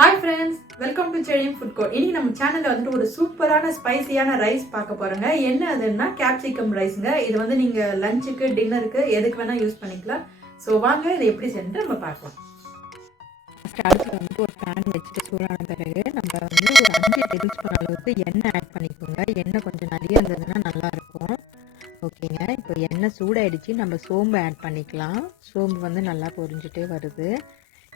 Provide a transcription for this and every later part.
Hi friends, welcome to Cherry Food Court. இன்னைக்கு நம்ம சேனல்ல வந்து ஒரு சூப்பரான ஸ்பைசியான ரைஸ் பார்க்க போறோங்க. என்ன அதுன்னா கேப்சிகம் ரைஸ்ங்க. இது வந்து நீங்க லஞ்சுக்கு, டின்னருக்கு எதுக்கு வேணா யூஸ் பண்ணிக்கலாம். சோ வாங்க இதை எப்படி செஞ்சு நம்ம பார்க்கலாம். ஃபர்ஸ்ட் அடுப்புல வந்து ஒரு பேன் வச்சுட்டு சூடான பிறகு நம்ம வந்து ஒரு 5 டேபிள் ஸ்பூன் அளவுக்கு எண்ணெய் ஆட் பண்ணிக்கோங்க. எண்ணெய் கொஞ்சம் நிறைய இருந்ததுன்னா நல்லா இருக்கும். ஓகேங்க, இப்போ எண்ணெய் சூடாயிடுச்சு. நம்ம சோம்பு ஆட் பண்ணிக்கலாம். சோம்பு வந்து நல்லா பொரிஞ்சுட்டே வருது.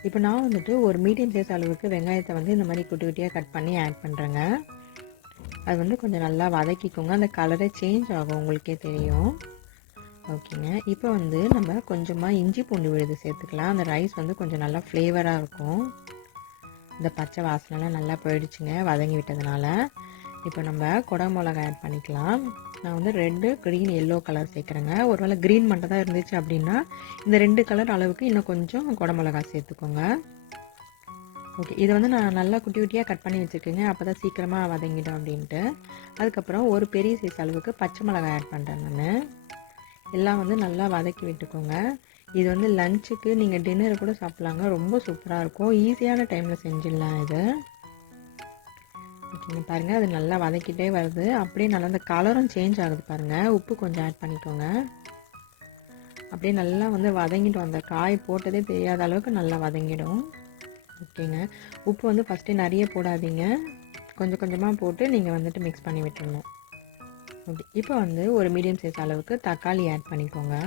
இப்போ நான் வந்துட்டு ஒரு மீடியம் சைஸ் அளவுக்கு வெங்காயத்தை வந்து இந்த மாதிரி குட்டி குட்டியாக கட் பண்ணி ஆட் பண்ணுறேங்க. அது வந்து கொஞ்சம் நல்லா வதக்கிக்கோங்க. அந்த கலரே சேஞ்ச் ஆகும், உங்களுக்கே தெரியும். ஓகேங்க, இப்போ வந்து நம்ம கொஞ்சமாக இஞ்சி பூண்டு விழுது சேர்த்துக்கலாம். அந்த ரைஸ் வந்து கொஞ்சம் நல்லா ஃப்ளேவராக இருக்கும். இந்த பச்சை வாசனைலாம் நல்லா போயிடுச்சுங்க வதங்கி விட்டதுனால. இப்போ நம்ம குடை மிளகாய் ஆட் பண்ணிக்கலாம். நான் வந்து ரெட்டு, க்ரீன், எல்லோ கலர் சேர்க்குறேங்க. ஒருவேளை க்ரீன் மட்டும் தான் இருந்துச்சு அப்படின்னா இந்த 2 கலர் அளவுக்கு இன்னும் கொஞ்சம் குடை மிளகாய் சேர்த்துக்கோங்க. ஓகே, இதை வந்து நான் நல்லா குட்டி குட்டியாக கட் பண்ணி வச்சுருக்கேங்க. அப்போ தான் சீக்கிரமாக வதங்கிடும் அப்படின்ட்டு. அதுக்கப்புறம் ஒரு பெரிய சைஸ் அளவுக்கு பச்சை மிளகாய் ஆட் பண்ணுறேன் நான். எல்லாம் வந்து நல்லா வதக்கி விட்டுக்கோங்க. இது வந்து லஞ்சுக்கு நீங்கள் டின்னர் கூட சாப்பிட்லாங்க. ரொம்ப சூப்பராக இருக்கும். ஈஸியான டைமில் செஞ்சிடலாம் இது. ஓகேங்க, பாருங்கள் அது நல்லா வதக்கிட்டே வருது. அப்படியே நல்லா அந்த கலரும் சேஞ்ச் ஆகுது பாருங்கள். உப்பு கொஞ்சம் ஆட் பண்ணிக்கோங்க. அப்படியே நல்லா வந்து வதங்கிட்டு வந்த காய் போட்டதே தெரியாத அளவுக்கு நல்லா வதங்கிடும். ஓகேங்க, உப்பு வந்து ஃபஸ்ட்டு நிறைய போடாதீங்க. கொஞ்சம் கொஞ்சமாக போட்டு நீங்கள் வந்துட்டு மிக்ஸ் பண்ணி விட்டுடணும். ஓகே, இப்போ வந்து ஒரு மீடியம் சைஸ் அளவுக்கு தக்காளி ஆட் பண்ணிக்கோங்க.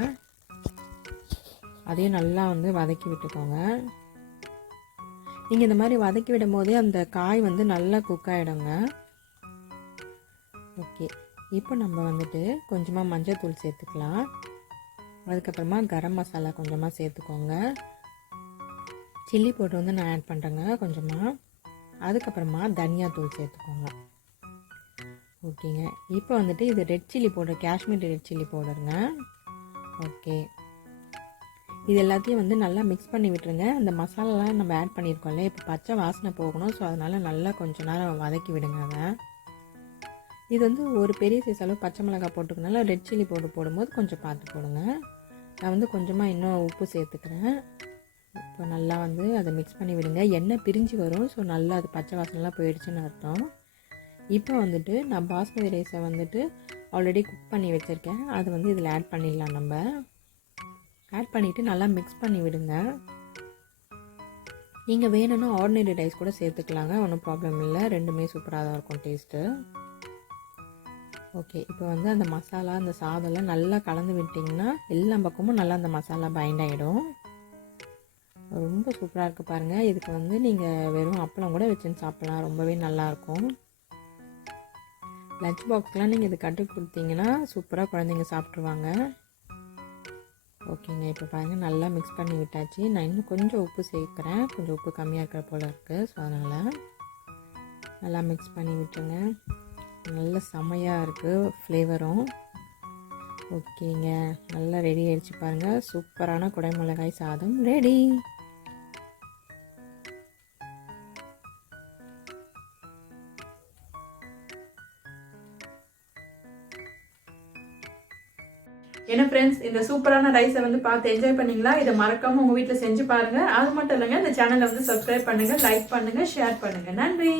அதையும் நல்லா வந்து வதக்கி விட்டுக்கோங்க. நீங்கள் இந்த மாதிரி வதக்கி விடும் போதே அந்த காய் வந்து நல்லா குக் ஆகிடுங்க. ஓகே, இப்போ நம்ம வந்துட்டு கொஞ்சமாக மஞ்சள் தூள் சேர்த்துக்கலாம். அதுக்கப்புறமா கரம் மசாலா கொஞ்சமாக சேர்த்துக்கோங்க. சில்லி பவுடர் வந்து நான் ஆட் பண்ணுறேங்க கொஞ்சமாக. அதுக்கப்புறமா தனியா தூள் சேர்த்துக்கோங்க. ஓகேங்க, இப்போ வந்துட்டு இது red chilli powder, Kashmiri red chilli பவுடருங்க. ஓகே, இது எல்லாத்தையும் வந்து நல்லா மிக்ஸ் பண்ணி விட்டுருங்க. அந்த மசாலாலாம் நம்ம ஆட் பண்ணியிருக்கோம்ல, இப்போ பச்சை வாசனை போகணும். ஸோ அதனால் நல்லா கொஞ்சம் நேரம் வதக்கி விடுங்க அதை. இது வந்து ஒரு பெரிய சைஸ் அளவு பச்சை மிளகாய் போட்டுக்கனால ரெட் சில்லி பவுடர் போடும்போது கொஞ்சம் பார்த்து போடுங்க. நான் வந்து கொஞ்சமாக இன்னும் உப்பு சேர்த்துக்கிறேன். இப்போ நல்லா வந்து அதை மிக்ஸ் பண்ணி விடுங்க. எண்ணெய் பிரிஞ்சு வரும். ஸோ நல்லா அது பச்சை வாசனைலாம் போயிடுச்சுன்னு அர்த்தம். இப்போ வந்துட்டு நான் பாஸ்மதி ரைஸை வந்துட்டு ஆல்ரெடி குக் பண்ணி வச்சுருக்கேன். அது வந்து இதில் ஆட் பண்ணிடலாம். நம்ம ஆட் பண்ணிவிட்டு நல்லா மிக்ஸ் பண்ணி விடுங்க. நீங்கள் வேணும்னா ஆர்டினரி ரைஸ் கூட சேர்த்துக்கலாங்க, ஒன்றும் ப்ராப்ளம் இல்லை. ரெண்டுமே சூப்பராக தான் இருக்கும் டேஸ்ட்டு. ஓகே, இப்போ வந்து அந்த மசாலா, அந்த சாதம்லாம் நல்லா கலந்து விட்டிங்கன்னா எல்லா பக்கமும் நல்லா அந்த மசாலா பைண்ட் ஆகிடும். ரொம்ப சூப்பராக இருக்குது பாருங்கள். இதுக்கு வந்து நீங்கள் வெறும் அப்பளம் கூட வச்சுன்னு சாப்பிட்லாம். ரொம்பவே நல்லாயிருக்கும். லஞ்ச் பாக்ஸ்க்கெலாம் நீங்கள் இது கட்டி கொடுத்தீங்கன்னா சூப்பராக குழந்தைங்க சாப்பிட்ருவாங்க. ஓகேங்க, இப்போ பாருங்கள் நல்லா மிக்ஸ் பண்ணி விட்டாச்சு. நான் இன்னும் கொஞ்சம் உப்பு சேர்க்குறேன். கொஞ்சம் உப்பு கம்மியாக இருக்கிற போல் இருக்குது. ஸோ அதனால் நல்லா மிக்ஸ் பண்ணி விட்டுருங்க. நல்ல செமையாக இருக்குது ஃப்ளேவரும். ஓகேங்க, நல்லா ரெடி ஆகிடுச்சு பாருங்கள். சூப்பரான குடை மிளகாய் சாதம் ரெடி. என்ன ஃப்ரெண்ட்ஸ், இந்த சூப்பரான ரைஸை வந்து பார்த்து என்ஜாய் பண்ணீங்களா? இதை மறக்காமல் உங்கள் வீட்டில் செஞ்சு பாருங்கள். அது மட்டும் இல்லைங்க, இந்த சேனலை வந்து சப்ஸ்கிரைப் பண்ணுங்கள், லைக் பண்ணுங்கள், ஷேர் பண்ணுங்கள். நன்றி.